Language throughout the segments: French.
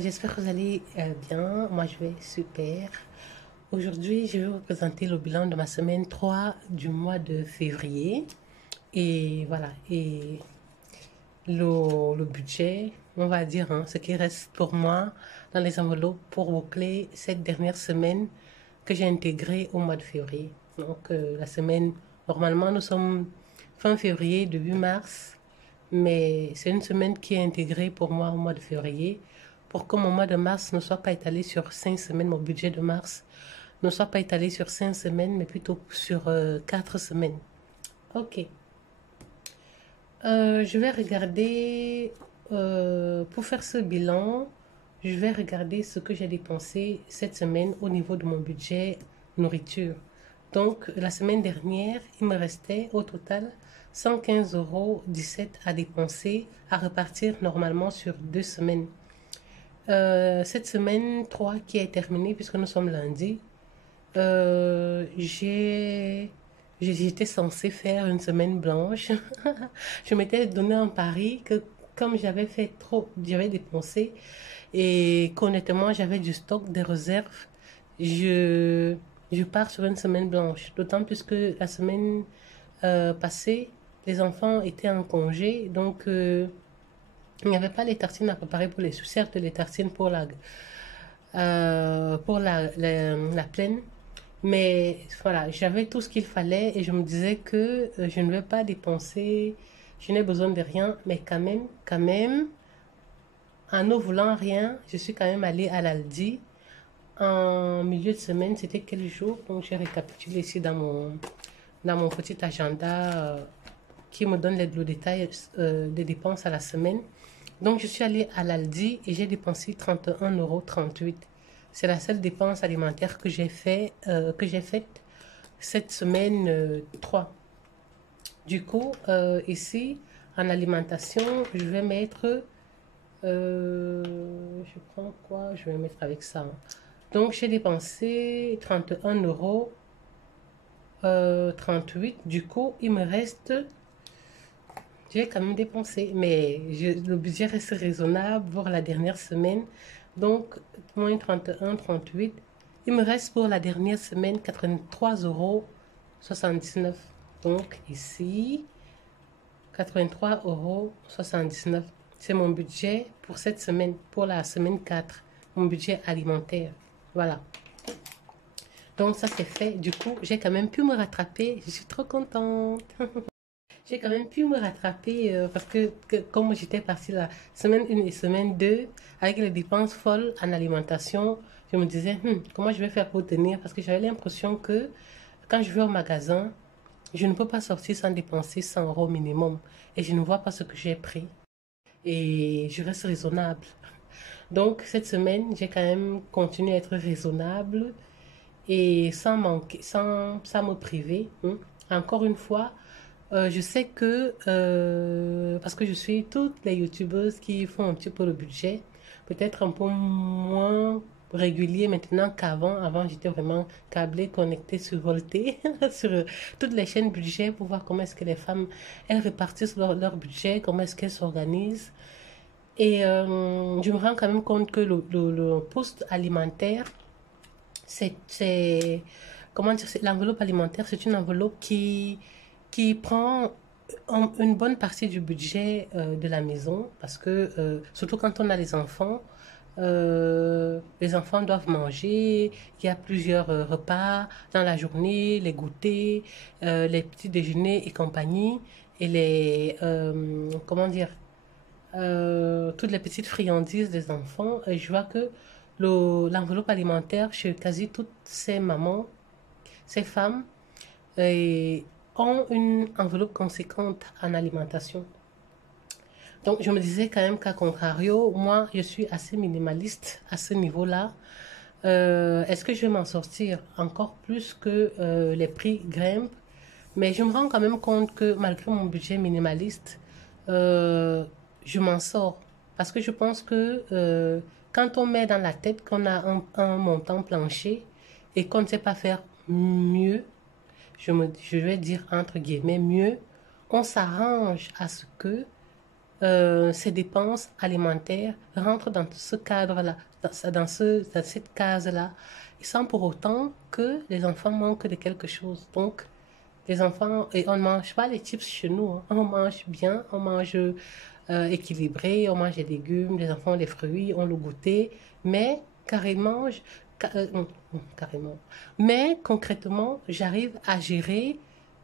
j'espère que vous allez bien. Moi, je vais super. Aujourd'hui, je vais vous présenter le bilan de ma semaine 3 du mois de février. Et voilà, et le budget, on va dire, hein, ce qui reste pour moi dans les enveloppes pour boucler cette dernière semaine que j'ai intégrée au mois de février. Donc, la semaine, normalement, nous sommes fin février, début mars. Mais c'est une semaine qui est intégrée pour moi au mois de février pour que mon mois de mars ne soit pas étalé sur 5 semaines, mon budget de mars ne soit pas étalé sur 5 semaines, mais plutôt sur 4 semaines. Ok. Je vais regarder, pour faire ce bilan, je vais regarder ce que j'ai dépensé cette semaine au niveau de mon budget nourriture. Donc, la semaine dernière, il me restait au total 115,17 € à dépenser, à repartir normalement sur 2 semaines. Cette semaine 3 qui est terminée, puisque nous sommes lundi, j'étais censée faire une semaine blanche. Je m'étais donné un pari que comme j'avais fait trop, j'avais dépensé et qu'honnêtement j'avais du stock, des réserves, je, je pars sur une semaine blanche. D'autant plus que la semaine passée, les enfants étaient en congé, donc il n'y avait pas les tartines à préparer pour les sous, certes les tartines pour la plaine. Mais voilà, j'avais tout ce qu'il fallait et je me disais que je ne vais pas dépenser, je n'ai besoin de rien, mais quand même, en ne voulant rien, je suis quand même allée à l'Aldi en milieu de semaine, c'était quel jour? Donc j'ai récapitulé ici dans mon petit agenda qui me donne le détail des dépenses à la semaine. Donc je suis allée à l'Aldi et j'ai dépensé 31,38 €. C'est la seule dépense alimentaire que j'ai faite cette semaine 3. Du coup, ici, en alimentation, je vais mettre... je prends quoi? Je vais mettre avec ça, hein. Donc, j'ai dépensé 31,38 €. Du coup, il me reste... J'ai quand même dépensé, mais le budget reste raisonnable pour la dernière semaine. Donc, moins 31, 38. Il me reste pour la dernière semaine 83,79 €. Donc, ici, 83,79 €. C'est mon budget pour cette semaine, pour la semaine 4. Mon budget alimentaire. Voilà. Donc, ça c'est fait. Du coup, j'ai quand même pu me rattraper. Je suis trop contente. J'ai quand même pu me rattraper parce que comme j'étais partie la semaine 1 et semaine 2 avec les dépenses folles en alimentation, je me disais comment je vais faire pour tenir parce que j'avais l'impression que quand je vais au magasin, je ne peux pas sortir sans dépenser 100 € minimum et je ne vois pas ce que j'ai pris et je reste raisonnable. Donc cette semaine, j'ai quand même continué à être raisonnable et sans manquer, sans me priver, hein. Encore une fois, je sais que, parce que je suis toutes les youtubeuses qui font un petit peu le budget, peut-être un peu moins régulier maintenant qu'avant. Avant, j'étais vraiment câblée, connectée, survoltée sur toutes les chaînes budget pour voir comment est-ce que les femmes, elles répartissent leur budget, comment est-ce qu'elles s'organisent. Et je me rends quand même compte que le poste alimentaire, c'est comment dire, l'enveloppe alimentaire, c'est une enveloppe qui prend une bonne partie du budget de la maison parce que surtout quand on a les enfants doivent manger, il y a plusieurs repas dans la journée, les goûters, les petits déjeuners et compagnie et comment dire, toutes les petites friandises des enfants. Et je vois que l'enveloppe alimentaire chez quasi toutes ces mamans, ces femmes, et ont une enveloppe conséquente en alimentation. Donc, je me disais quand même qu'à contrario, moi, je suis assez minimaliste à ce niveau-là. Est-ce que je vais m'en sortir encore plus que les prix grimpent? Mais je me rends quand même compte que malgré mon budget minimaliste, euh, je m'en sors. Parce que je pense que quand on met dans la tête qu'on a un montant plancher et qu'on ne sait pas faire mieux, je vais dire entre guillemets mieux, on s'arrange à ce que ces dépenses alimentaires rentrent dans ce cadre-là, dans cette case-là, sans pour autant que les enfants manquent de quelque chose. Donc, les enfants, et on ne mange pas les chips chez nous, hein. On mange bien, on mange équilibré, on mange des légumes, les enfants, les fruits, on le goûter, mais carrément, carrément. Mais concrètement, j'arrive à gérer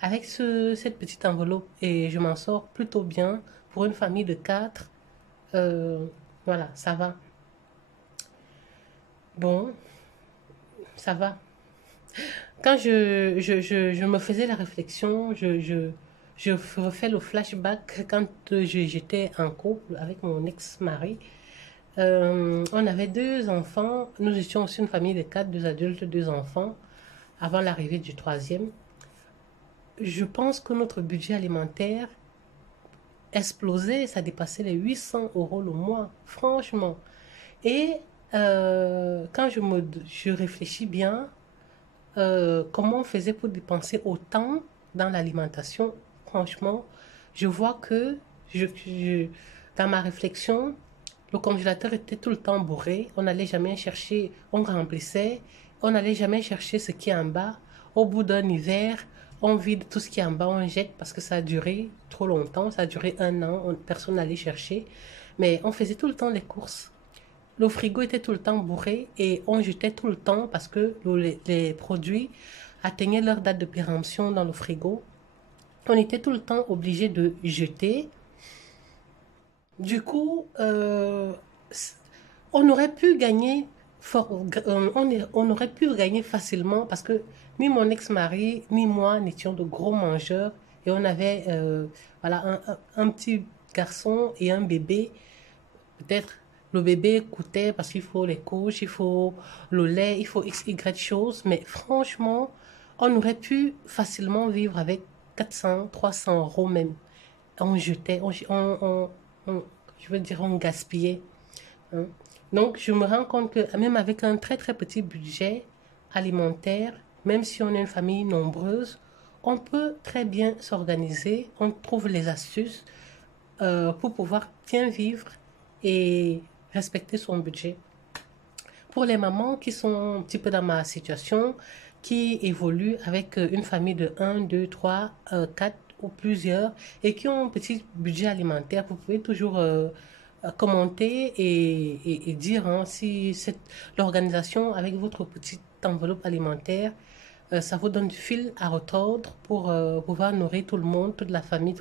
avec cette petite enveloppe et je m'en sors plutôt bien pour une famille de quatre. euh, voilà, ça va. Bon, ça va. Quand je me faisais la réflexion, je refais le flashback quand j'étais en couple avec mon ex-mari. On avait deux enfants. Nous étions aussi une famille de quatre, deux adultes, deux enfants, avant l'arrivée du troisième. Je pense que notre budget alimentaire explosait, ça dépassait les 800 euros le mois, franchement. Et quand je réfléchis bien, comment on faisait pour dépenser autant dans l'alimentation, franchement, je vois que dans ma réflexion, le congélateur était tout le temps bourré. On n'allait jamais chercher, on remplissait, on n'allait jamais chercher ce qui est en bas. Au bout d'un hiver, on vide tout ce qui est en bas, on jette parce que ça a duré trop longtemps, ça a duré un an, personne n'allait chercher. Mais on faisait tout le temps les courses. Le frigo était tout le temps bourré et on jetait tout le temps parce que les produits atteignaient leur date de péremption dans le frigo. On était tout le temps obligé de jeter. Du coup, on aurait pu gagner on aurait pu gagner facilement parce que ni mon ex-mari ni moi n'étions de gros mangeurs et on avait voilà, un petit garçon et un bébé. Peut-être le bébé coûtait parce qu'il faut les couches, il faut le lait, il faut x, y choses. Mais franchement, on aurait pu facilement vivre avec 400, 300 euros même. On jetait, je veux dire, on gaspillait, hein. Donc, je me rends compte que même avec un très très petit budget alimentaire, même si on est une famille nombreuse, on peut très bien s'organiser, on trouve les astuces pour pouvoir bien vivre et respecter son budget. Pour les mamans qui sont un petit peu dans ma situation, qui évoluent avec une famille de un 2 3 4 ou plusieurs et qui ont un petit budget alimentaire, vous pouvez toujours commenter et dire hein, si l'organisation avec votre petite enveloppe alimentaire, ça vous donne du fil à retordre pour pouvoir nourrir tout le monde, toute la famille,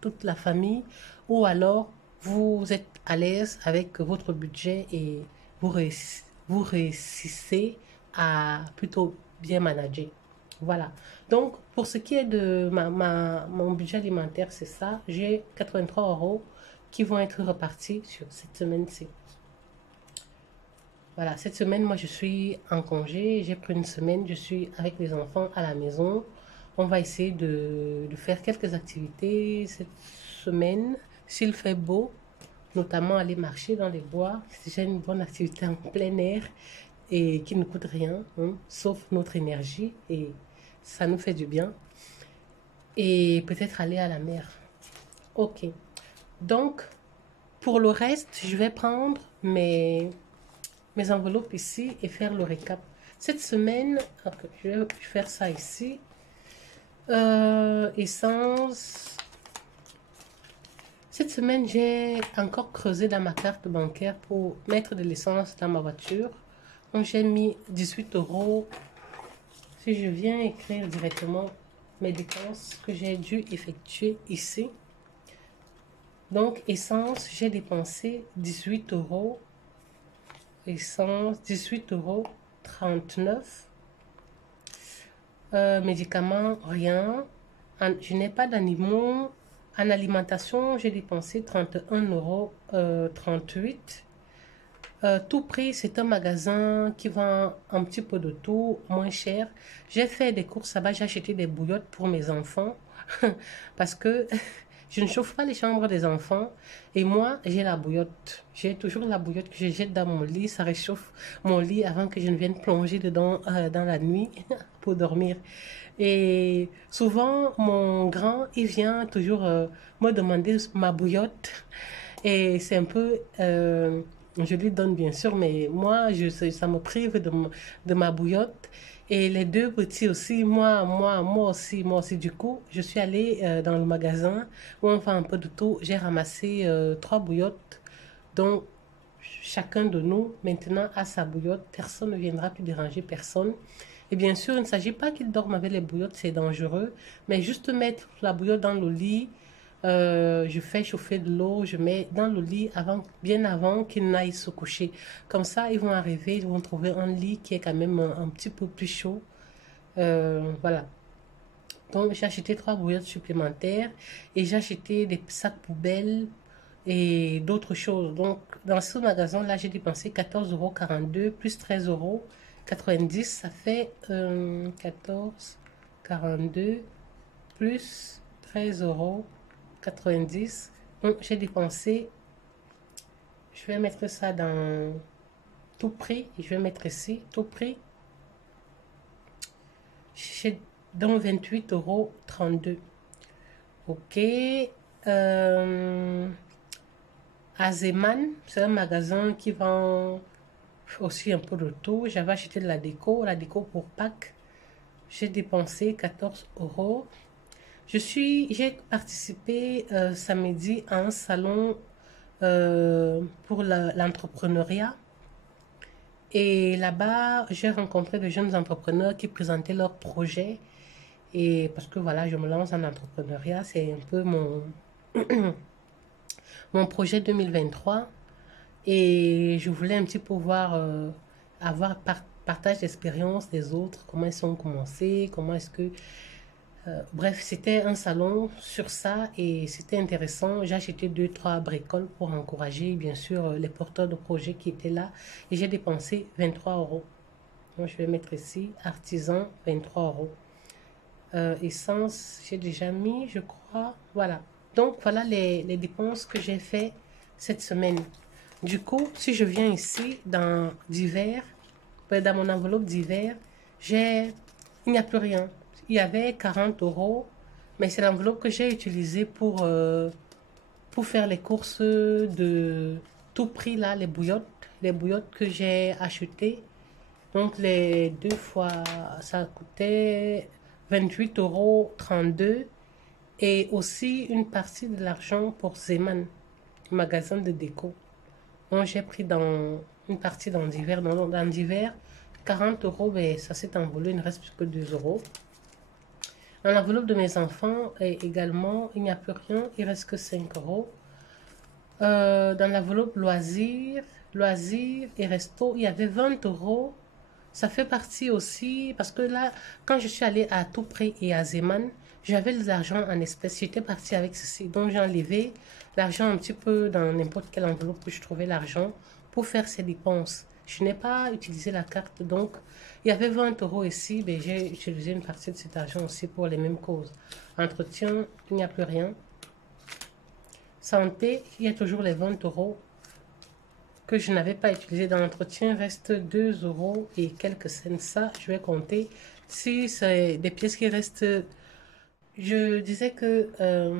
toute la famille, ou alors vous êtes à l'aise avec votre budget et vous réussissez à plutôt bien manager. Voilà. Donc, pour ce qui est de mon budget alimentaire, c'est ça. J'ai 83 euros qui vont être repartis sur cette semaine-ci. Voilà, cette semaine, moi, je suis en congé. J'ai pris une semaine, je suis avec les enfants à la maison. On va essayer de faire quelques activités cette semaine, s'il fait beau, notamment aller marcher dans les bois. C'est déjà une bonne activité en plein air et qui ne coûte rien, hein, sauf notre énergie et ça nous fait du bien. Et peut-être aller à la mer. Ok. Donc, pour le reste, je vais prendre mes enveloppes ici et faire le récap. Cette semaine, okay, je vais faire ça ici. Essence. Cette semaine, j'ai encore creusé dans ma carte bancaire pour mettre de l'essence dans ma voiture. Donc, j'ai mis 18 euros. Si je viens écrire directement mes dépenses que j'ai dû effectuer ici. Donc, essence, j'ai dépensé 18 euros. Essence, 18 euros 39. Médicaments, rien. Je n'ai pas d'animaux. En alimentation, j'ai dépensé 31 euros 38. Tout prix, c'est un magasin qui vend un petit peu de tout, moins cher. J'ai fait des courses là-bas, j'ai acheté des bouillottes pour mes enfants parce que Je ne chauffe pas les chambres des enfants. Et moi, j'ai la bouillotte. J'ai toujours la bouillotte que je jette dans mon lit. Ça réchauffe mon lit avant que je ne vienne plonger dedans dans la nuit pour dormir. Et souvent, mon grand, il vient toujours me demander ma bouillotte. Et c'est un peu... je lui donne bien sûr, mais moi, ça me prive de ma bouillotte. Et les deux petits aussi, moi aussi. Du coup, je suis allée dans le magasin où on fait un peu de tout. J'ai ramassé 3 bouillottes. Donc, chacun de nous, maintenant, a sa bouillotte. Personne ne viendra plus déranger personne. Et bien sûr, il ne s'agit pas qu'ils dorment avec les bouillottes, c'est dangereux. Mais juste mettre la bouillotte dans le lit, je fais chauffer de l'eau, je mets dans le lit bien avant qu'ils n'aillent se coucher. Comme ça, ils vont arriver, ils vont trouver un lit qui est quand même un petit peu plus chaud. Voilà. Donc, j'ai acheté 3 bouillottes supplémentaires et j'ai acheté des sacs poubelles et d'autres choses. Donc, dans ce magasin-là, j'ai dépensé 14,42 € plus 13,90 € Ça fait 14,42 plus 13,90 €. Donc, j'ai dépensé, je vais mettre ça dans tout prix. Je vais mettre ici, tout prix. J'ai donc 28,32 €. Ok. Azeman, c'est un magasin qui vend aussi un peu de tout. J'avais acheté de la déco pour Pâques. J'ai dépensé 14 €. J'ai participé samedi à un salon pour l'entrepreneuriat. Et là-bas, j'ai rencontré de jeunes entrepreneurs qui présentaient leurs projets. Et parce que voilà, je me lance en entrepreneuriat, c'est un peu mon projet 2023. Et je voulais un petit peu voir, avoir partage d'expérience des autres, comment ils ont commencé, comment est-ce que... bref, c'était un salon sur ça et c'était intéressant. J'ai acheté 2, 3 bricoles pour encourager, bien sûr, les porteurs de projets qui étaient là. Et j'ai dépensé 23 €. Donc, je vais mettre ici, artisan, 23 €. Essence, j'ai déjà mis, je crois. Voilà. Donc, voilà les dépenses que j'ai fait cette semaine. Du coup, si je viens ici dans divers, dans mon enveloppe divers, il n'y a plus rien. Il y avait 40 €, mais c'est l'enveloppe que j'ai utilisée pour faire les courses de tout prix là, les bouillottes que j'ai achetées. Donc les 2 fois, ça coûtait 28,32 € et aussi une partie de l'argent pour Zeman, magasin de déco. Donc j'ai pris dans une partie dans divers, dans divers, 40 €, ben, ça s'est envolé, il ne reste plus que 2 €. Dans l'enveloppe de mes enfants, également, il n'y a plus rien, il reste que 5 €. Dans l'enveloppe loisirs et resto, il y avait 20 €. Ça fait partie aussi, parce que là, quand je suis allée à tout prix et à Zeman, j'avais de l'argent en espèces. J'étais partie avec ceci. Donc, j'ai enlevé l'argent un petit peu dans n'importe quelle enveloppe où je trouvais l'argent pour faire ces dépenses. Je n'ai pas utilisé la carte. Donc, il y avait 20 € ici. Mais j'ai utilisé une partie de cet argent aussi pour les mêmes causes. Entretien, il n'y a plus rien. Santé, il y a toujours les 20 € que je n'avais pas utilisé dans l'entretien. Reste 2 € et quelques cents. Ça, je vais compter. Si c'est des pièces qui restent... Je disais que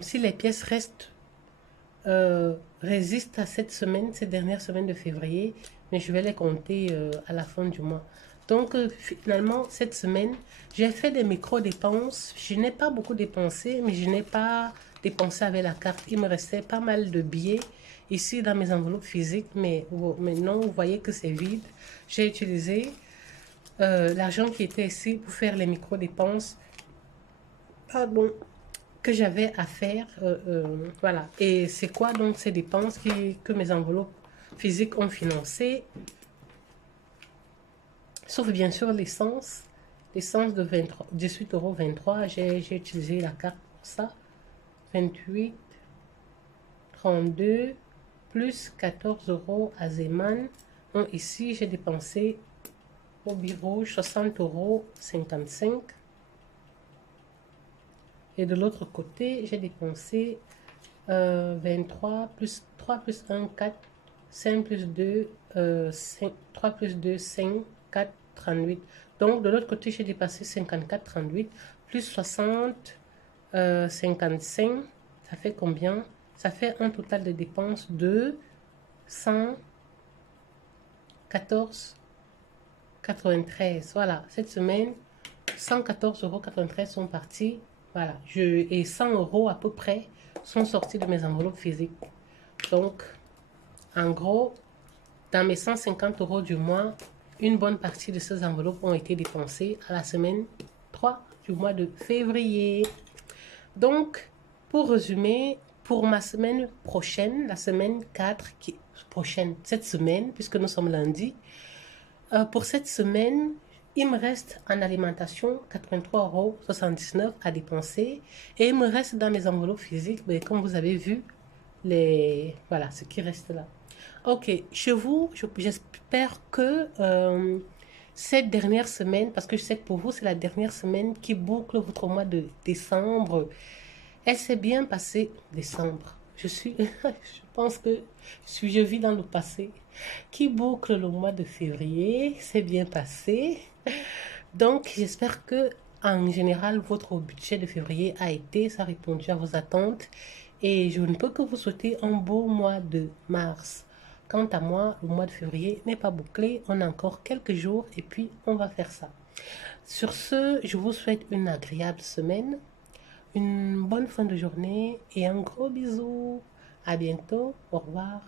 si les pièces résistent à cette semaine, ces dernières semaines de février, mais je vais les compter à la fin du mois. Donc, finalement, cette semaine, j'ai fait des micro-dépenses. Je n'ai pas beaucoup dépensé, mais je n'ai pas dépensé avec la carte. Il me restait pas mal de billets ici dans mes enveloppes physiques, mais maintenant, vous voyez que c'est vide. J'ai utilisé l'argent qui était ici pour faire les micro-dépenses. Pardon, que j'avais à faire. Voilà. Et c'est quoi donc ces dépenses que mes enveloppes physiques ont financées? Sauf bien sûr l'essence. L'essence de 18,23 €. J'ai utilisé la carte pour ça. 28, 32, plus 14 € à Zeman. Donc ici, j'ai dépensé au bureau 60,55 €. Et de l'autre côté, j'ai dépensé 23 plus 3 plus 1, 4. 5 plus 2, 5, 3 plus 2, 5, 4, 38. Donc, de l'autre côté, j'ai dépassé 54, 38, plus 60, 55. Ça fait combien? Ça fait un total de dépenses de 114,93. Voilà, cette semaine, 114,93 € sont partis. Voilà, et 100 € à peu près sont sortis de mes enveloppes physiques. Donc, en gros, dans mes 150 € du mois, une bonne partie de ces enveloppes ont été dépensées à la semaine 3 du mois de février. Donc, pour résumer, pour ma semaine prochaine, la semaine 4, prochaine, cette semaine, puisque nous sommes lundi, pour cette semaine, il me reste en alimentation 83,79 € à dépenser et il me reste dans mes enveloppes physiques, mais comme vous avez vu, voilà ce qui reste là. Ok, chez vous, j'espère que cette dernière semaine, parce que je sais que pour vous, c'est la dernière semaine qui boucle votre mois de décembre. Elle s'est bien passée, décembre. Je pense que je vis dans le passé. Qui boucle le mois de février, c'est bien passé. Donc, j'espère que en général, votre budget de février ça a répondu à vos attentes. Et je ne peux que vous souhaiter un beau mois de mars. Quant à moi, le mois de février n'est pas bouclé. On a encore quelques jours et puis on va faire ça. Sur ce, je vous souhaite une agréable semaine, une bonne fin de journée et un gros bisou. À bientôt. Au revoir.